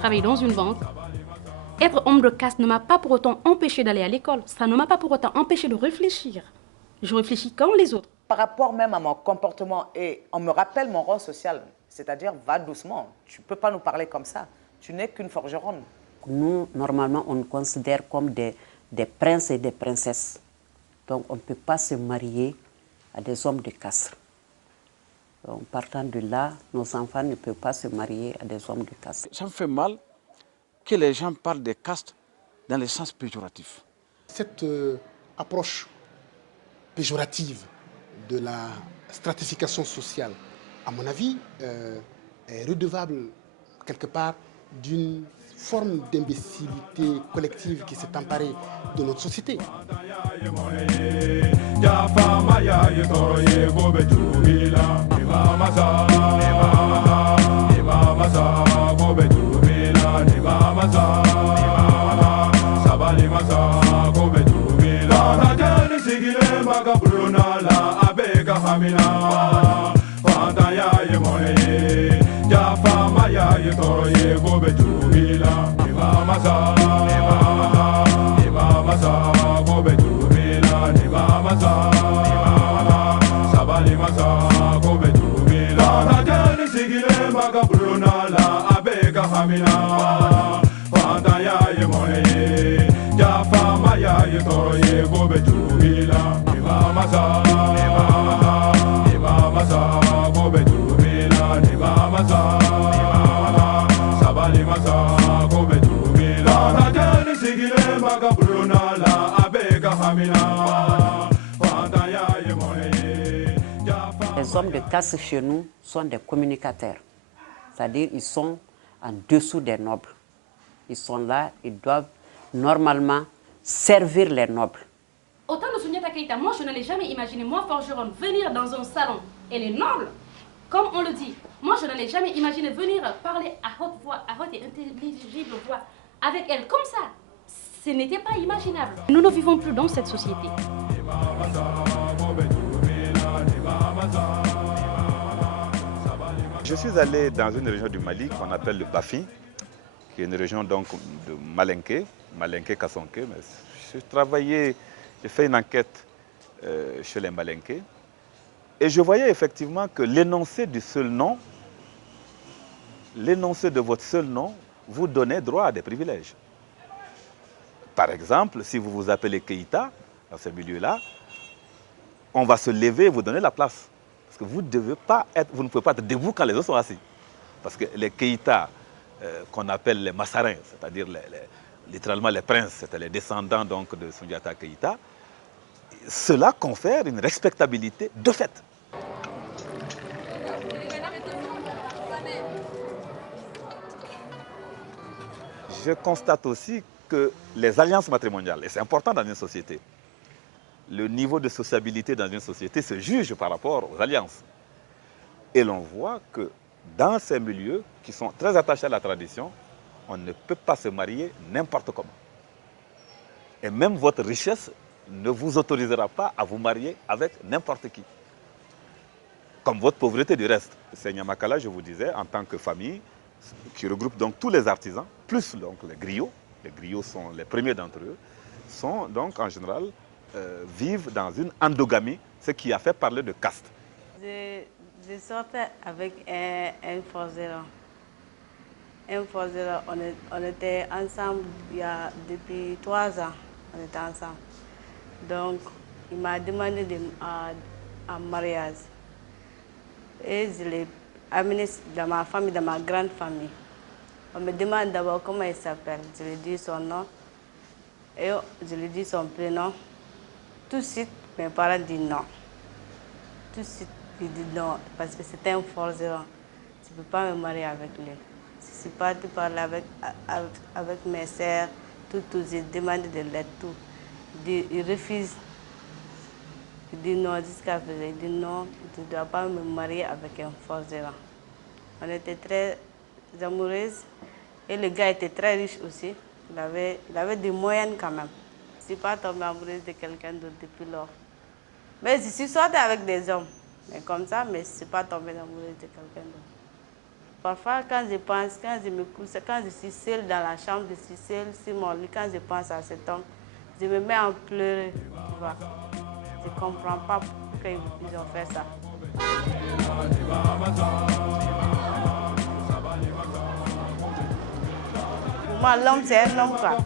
travaillé dans une banque. Être homme de caste ne m'a pas pour autant empêché d'aller à l'école. Ça ne m'a pas pour autant empêché de réfléchir. Je réfléchis comme les autres. Par rapport même à mon comportement, et on me rappelle mon rôle social, c'est-à-dire va doucement, tu ne peux pas nous parler comme ça, tu n'es qu'une forgeronne. Nous, normalement, on nous considère comme des princes et des princesses. Donc, on ne peut pas se marier à des hommes de caste. Donc, partant de là, nos enfants ne peuvent pas se marier à des hommes de caste. Ça me fait mal que les gens parlent des castes dans le sens péjoratif. Cette approche péjorative de la stratification sociale, à mon avis, est redevable quelque part d'une forme d'imbécilité collective qui s'est emparée de notre société. Les hommes de caste chez nous sont des communicateurs. C'est-à-dire qu'ils sont en dessous des nobles. Ils sont là, ils doivent normalement servir les nobles. Autant de Souniata Keïta, moi je ne l'ai jamais imaginé, moi forgeron, venir dans un salon et les nobles, comme on le dit, moi je ne l'ai jamais imaginé venir parler à haute voix, à haute et intelligible voix, avec elle comme ça. Ce n'était pas imaginable. Nous ne vivons plus dans cette société. Je suis allé dans une région du Mali qu'on appelle le Bafi, qui est une région donc de Malinké-Kassonké. J'ai fait une enquête chez les Malinké et je voyais effectivement que l'énoncé du seul nom, l'énoncé de votre seul nom, vous donnait droit à des privilèges. Par exemple, si vous vous appelez Keïta, dans ce milieu-là, on va se lever et vous donner la place. Parce que vous ne pouvez pas être debout quand les autres sont assis. Parce que les Keïta, qu'on appelle les Massarins, c'est-à-dire littéralement les princes, c'était les descendants donc, de Soundiata Keïta, cela confère une respectabilité de fait. Je constate aussi que les alliances matrimoniales, et c'est important dans une société, le niveau de sociabilité dans une société se juge par rapport aux alliances. Et l'on voit que dans ces milieux qui sont très attachés à la tradition, on ne peut pas se marier n'importe comment. Et même votre richesse ne vous autorisera pas à vous marier avec n'importe qui. Comme votre pauvreté du reste. C'est Nyamakala, je vous disais, en tant que famille, qui regroupe donc tous les artisans, plus donc les griots sont les premiers d'entre eux, sont donc en général vivent dans une endogamie, ce qui a fait parler de caste. Je sortais avec un forgeron. Un forgeron, on était ensemble depuis 3 ans, on était ensemble. Donc, il m'a demandé un mariage. Et je l'ai amené dans ma famille, dans ma grande famille. On me demande d'abord comment il s'appelle. Je lui dis son nom et je lui dis son prénom. Tout de suite, mes parents disent non. Tout de suite, ils disent non, parce que c'est un forgeron. Je ne peux pas me marier avec lui. Je suis partie parler avec mes soeurs, tout, j'ai demandé de l'aide, tout. Il refuse. Il dit non jusqu'à présent. Il dit non, tu ne dois pas me marier avec un forgeron. On était très amoureuses et le gars était très riche aussi. Il avait des moyens quand même. Je ne suis pas tombée amoureuse de quelqu'un d'autre depuis lors. Mais je suis sortie avec des hommes. Mais comme ça, mais je ne suis pas tombée amoureuse de quelqu'un d'autre. Parfois, quand je pense, quand je me couche, quand je suis seule dans la chambre, je suis seule sur mon lit, quand je pense à cet homme, je me mets à pleurer, tu vois. Je ne comprends pas pourquoi ils ont fait ça. Pour moi, l'homme, c'est un homme, quoi.